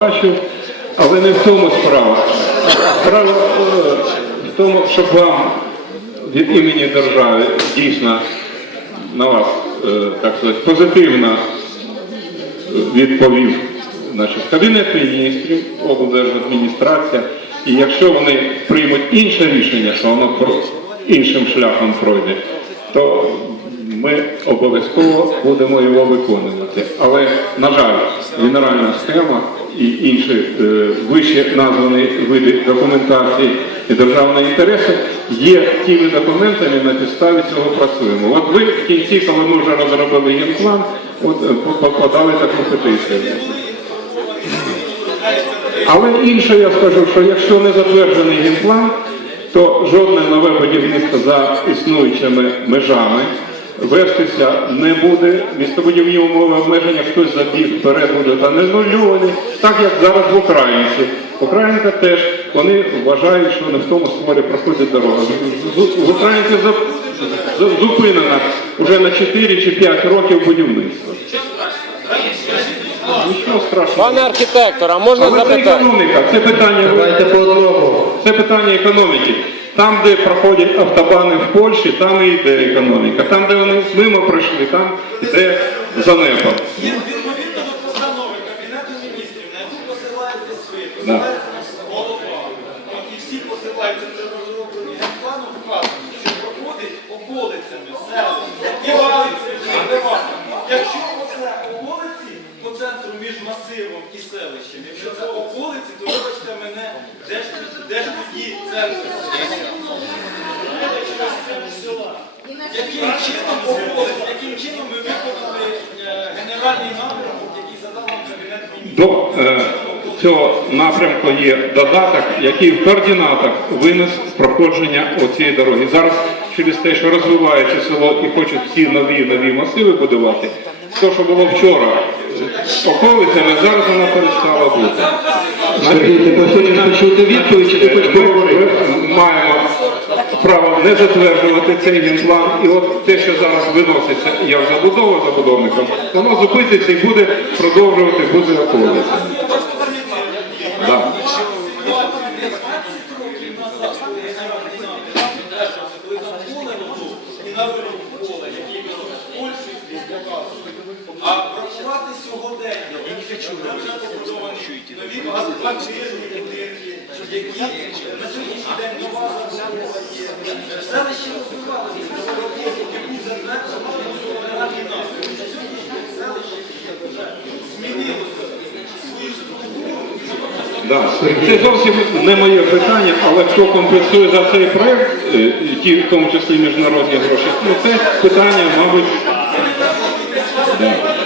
бачу, але не в тому справа. Справа е, в тому, щоб вам від імені держави дійсно на вас, е, так сказати, позитивно відповів значить, Кабінет міністрів, облдержадміністрація. І якщо вони приймуть інше рішення, що воно про- іншим шляхом пройде, то ми обов'язково будемо його виконувати. Але, на жаль, генеральна схема і інші е, вище названі види документації і державного інтересу є тими документами, на підставі цього працюємо. От ви в кінці, коли ми вже розробили генплан, от е, по- подали таку петицію. Але інше я скажу, що якщо не затверджений генплан, то жодне нове будівництво за існуючими межами вестися не буде. Містобудівні умови обмеження хтось забіг вперед буде та не нулювані, так як зараз в Українці. Українка теж вони вважають, що не в тому створі проходить дорога. В Українці за- вже на 4 чи 5 років будівництва. Нічого страшного. Пане архітектор, а можна Але це запитати? економіка, це питання, Давайте по одному. це питання економіки. Там, де проходять автобани в Польщі, там і йде економіка. Там, де вони з мимо пройшли, там йде занепад. Відповідно до постанови Кабінету міністрів, на яку посилаєтесь ви, посилається голова, от і всі посилаються при розробленні генплану, вказано, що проходить околицями сел, які вулиці. Якщо оце околиці по центру між масивом і селищем, якщо це околиці, то вибачте мене, де ж, де ж тоді центр села? Яким чином околиць, яким чином ми виконали е, генеральний напрямок, який задав нам Кабінет міністрів? До е, цього напрямку є додаток, який в координатах винес проходження оцієї дороги. Зараз через те, що розвивається село і хочуть всі нові нові масиви будувати, то, що було вчора е, околицями, зараз воно перестало бути. Сергій, ти почути відповідь, чи ти хочеш поговорити? Ми маємо право не затверджувати цей генплан, і от те, що зараз виноситься як забудова забудовником, воно зупиниться і буде продовжувати бути околиця. Да. А врахувати сьогодення, вже побудовані нові багатоквартирні будинки, які на сьогоднішній день нова забудова є. Селище розвивалося, яку затверджено генеральний напрямок. Сьогодні селище змінилося свою структуру. Да. Це зовсім не моє питання, але хто компенсує за цей проект, е, ті, в тому числі міжнародні гроші, ну це питання, мабуть. Да.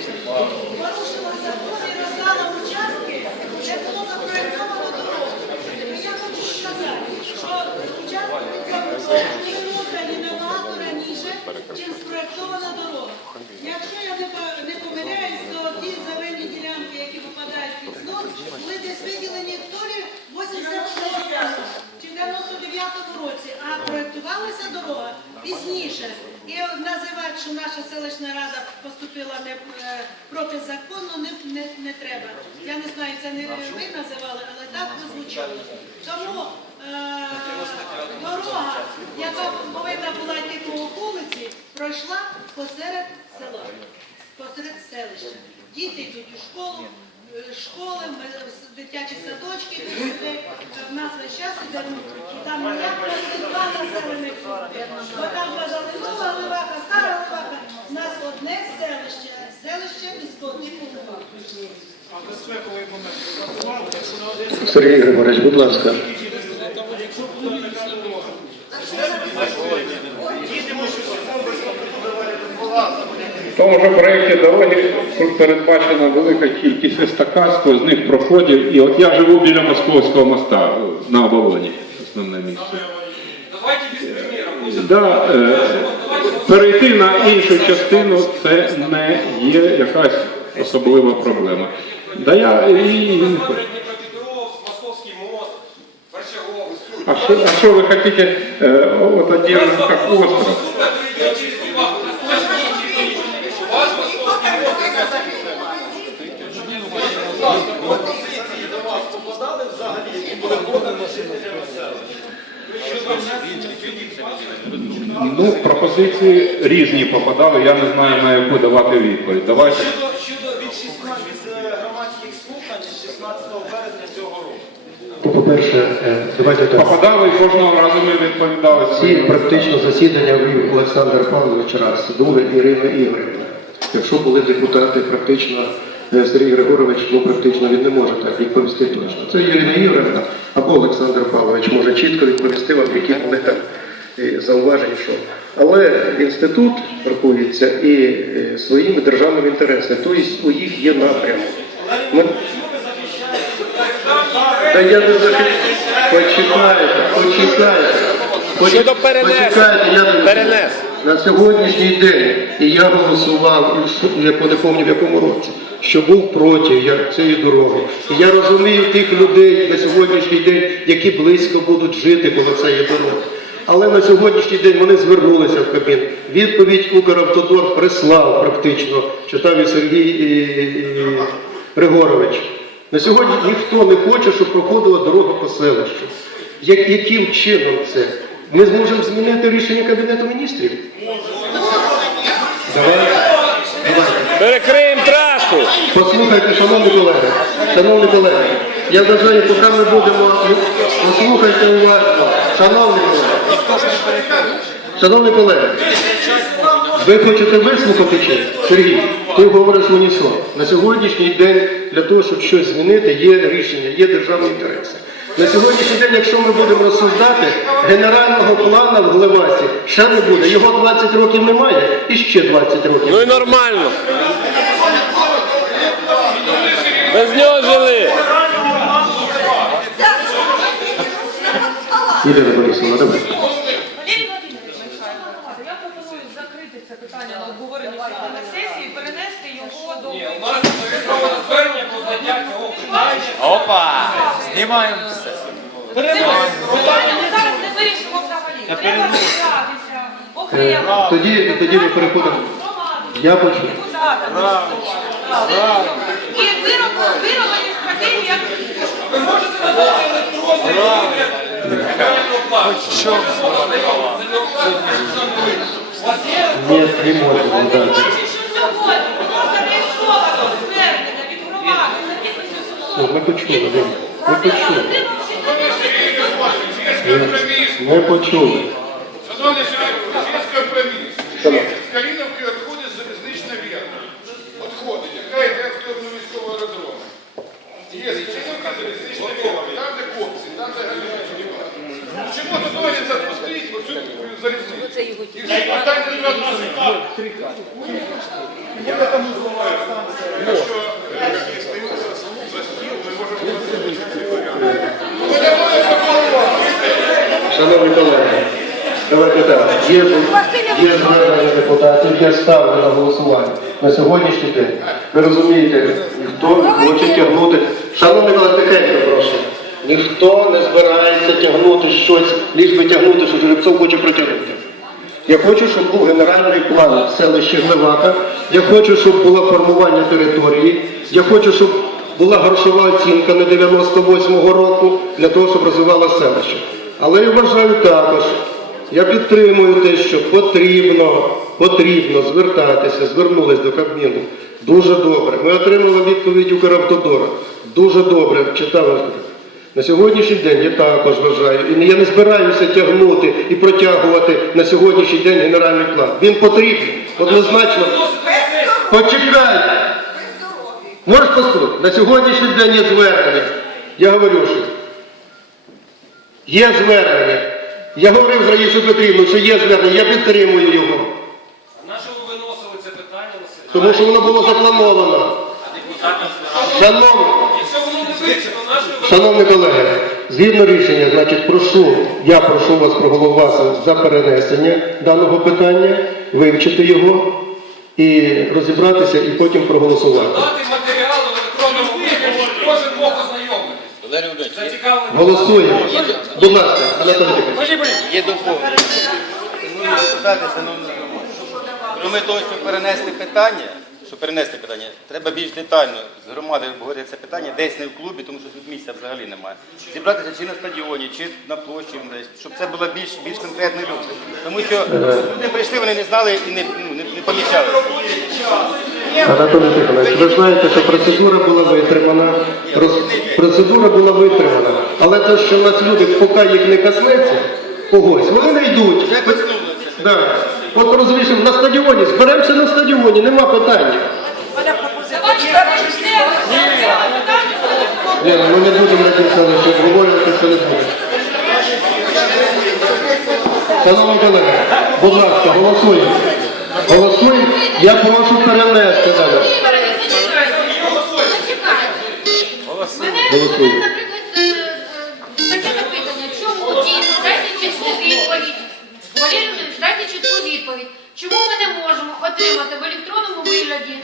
Порушила закон і роздала участки, де було запроєктовано дорогу. Я хочу сказати, що участки цього не роздані набагато раніше, чим спроєктована дорога. Якщо я не по- не помиляюсь, то ті земельні ділянки, які попадають під знос, були десь виділені то лі 86 чи 99 році, а проєктувалася дорога пізніше. І називати, що наша селищна рада поступила не е, протизаконно, не, не, не треба. Я не знаю, це не ви називали, але так прозвучало. Тому е, дорога, яка повинна була йти по околиці, пройшла посеред села, посеред селища. Діти йдуть у школу, школи, ми- дитячі садочки, в нас весь час іде рух. І Там ніякого два населених пункти. Бо там казали, нова Левака, стара Левака. У нас одне селище, селище міського типу Левака. Сергій Григорович, будь ласка. В тому ж проєкті дороги тут передбачена велика кількість естакад, з них проходів. І от я живу біля Московського моста на оболоні, основне місце. Давайте без. Да, е, перейти на іншу частину це не є якась особлива проблема. Да я і А что, а что вы хотите э, вот отдельно остров? Пропозиції до вас попадали взагалі, які були подані жителями селища? Щодо внесення змін Ну, пропозиції різні попадали, я не знаю на яку давати відповідь. Давайте. Щодо, щодо від 16 від е, громадських слухань з 16 березня цього року. Ну, По-перше, е, давайте так. Попадали і кожного разу ми відповідали. Всі практично засідання вів Олександр Павлович раз, друге Ірина Ігорівна. Якщо були депутати, практично е, Сергій Григорович, ну практично він не може так відповісти точно. Це Ірина Ігорівна або Олександр Павлович може чітко відповісти вам, які були там зауваження, що. Але інститут рахується і е, своїми державними інтересами, тобто у їх є напрямок. Ми- Та я не захищаю. Почекайте, почекайте. Щодо Перенес. На сьогоднішній день, і я голосував, я не пам'ятаю в якому році, що був проти цієї дороги. І я розумію тих людей на сьогоднішній день, які близько будуть жити коло цієї дороги. Але на сьогоднішній день вони звернулися в Кабмін. Відповідь Укравтодор прислав практично, читав і Сергій і, Григорович. На сьогодні ніхто не хоче, щоб проходила дорога по селищу. Я- яким чином це? Ми зможемо змінити рішення Кабінету міністрів? Перекриємо трасу. Послухайте, шановні колеги, шановні колеги, я вважаю, поки ми будемо, послухайте уважно, шановні колеги, шановні колеги, ви хочете вислухати чи? Сергій, ти говориш в унісон. На сьогоднішній день для того, щоб щось змінити, є рішення, є державні інтереси. На сьогоднішній день, якщо ми будемо розсуждати, генерального плану в Глевасі ще не буде. Його 20 років немає і ще 20 років. Ну і нормально. Без нього жили. Ірина Борисовна, давай. Валерій Владимирович, я пропоную закрити це питання на обговорення сьогодні на сесії і перенести його до Звернення про зняття цього питання. Опа! Знімаємо все. питання ми зараз не вирішимо взагалі. Треба розібратися окремо. Тоді, тоді ми переходимо. Я почув. депутатам. І вироб- вироблені стратегії, як Ви можете надати електронний вигляд реального плану. Що? У вас є Ні, не можемо дати. бачите, що сьогодні було зареєстровано звернення від громади за підписю ми почули. Ми почули. Ми Ми почули. Шановні члени, є компроміс. З Каліновки відходить залізнична вірна. Відходить, яка йде в сторону військового аеродрому. Є з Каліновки залізнична вірна. Там, де хлопці, там, де галюсі. Чому туди не запустити оцю залізницю? І всі питання не розуміють. Якщо е, стаються за стіл, ми можемо Шановні колеги, давайте так. Є, є звернення депутатів, я ставлю на голосування. На сьогоднішній день, ви розумієте, ніхто не хоче тягнути. Шановні колеги, тихенько прошу. Ніхто не збирається тягнути щось, ліж би тягнути, що жеребцов хоче протягнути. Я хочу, щоб був генеральний план селища Глевака. Я хочу, щоб було формування території. Я хочу, щоб була грошова оцінка на 98-го року для того, щоб розвивало селище. Але я вважаю також, я підтримую те, що потрібно, потрібно звертатися, звернулись до Кабміну. Дуже добре. Ми отримали відповідь Укравтодора. Дуже добре, читав. На сьогоднішній день я також вважаю, і я не збираюся тягнути і протягувати на сьогоднішній день генеральний план. Він потрібен, однозначно. Почекай! Можеш послухати? На сьогоднішній день є звернення. Я говорю, що є звернення. Я говорив з Раїсою Петрівною, що є звернення, я підтримую його. На що ви виносили це питання на сесію? Тому що воно було заплановано. Шановні колеги, згідно рішення, значить, прошу, я прошу вас проголосувати за перенесення даного питання, вивчити його і розібратися, і потім проголосувати. дати матеріали в електронному вигляді, щоб кожен мог ознайомитись. Голосуємо. Будь ласка, Анатолій Тихонович. Є доповнення. Шановні депутати, шановні. Кроме того, щоб перенести питання, щоб перенести питання, треба більш детально з громадою обговорити це питання, десь не в клубі, тому що тут місця взагалі немає. Зібратися чи на стадіоні, чи на площі, десь, щоб це було більш, більш конкретні люди. Тому що люди прийшли, вони не знали і не, ну, не, не помічалися. Анатолій Тихонович, ви знаєте, що процедура була витримана. Роз- Процедура була витримана. Але те, що в нас люди, поки їх не коснеться, когось, вони не йдуть. Да. От розумієш, на стадіоні, зберемося на стадіоні, нема питання. Ні, ну, ми не будемо на цьому селищі обговорювати, це не буде. Шановні колеги, будь ласка, голосуємо. Голосуємо. Я прошу перенести далі. Відповідь. Чому ми не можемо отримати в електронному вигляді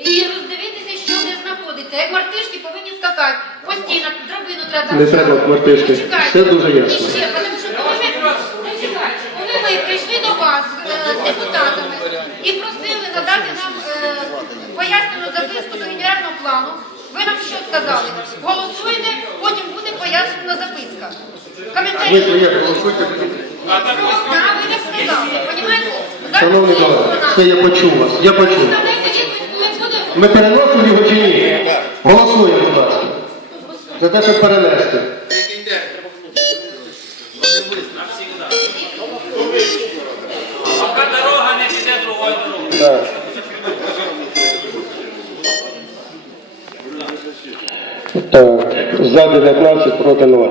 і роздивитися, що де знаходиться? Як мартишки повинні скакати постійно, драбину треба. Не треба мартишки. Все дуже ясно. І ще, тому що коли ми, Почекайте. коли ми прийшли до вас е, з депутатами і просили надати нам е, пояснену записку до генерального плану, ви нам що сказали? Голосуйте, потім буде пояснена записка. Коментарі. Ні, ні, голосуйте. Да, ви не сказали, розумієте? Шановні колеги, це я почув вас. Я почув. Ми Ми переносимо його чи ні? Голосуємо, будь ласка. За те, щоб перенести. Поки дорога не піде другою дорогою. Так. Так, за 19 проти 0.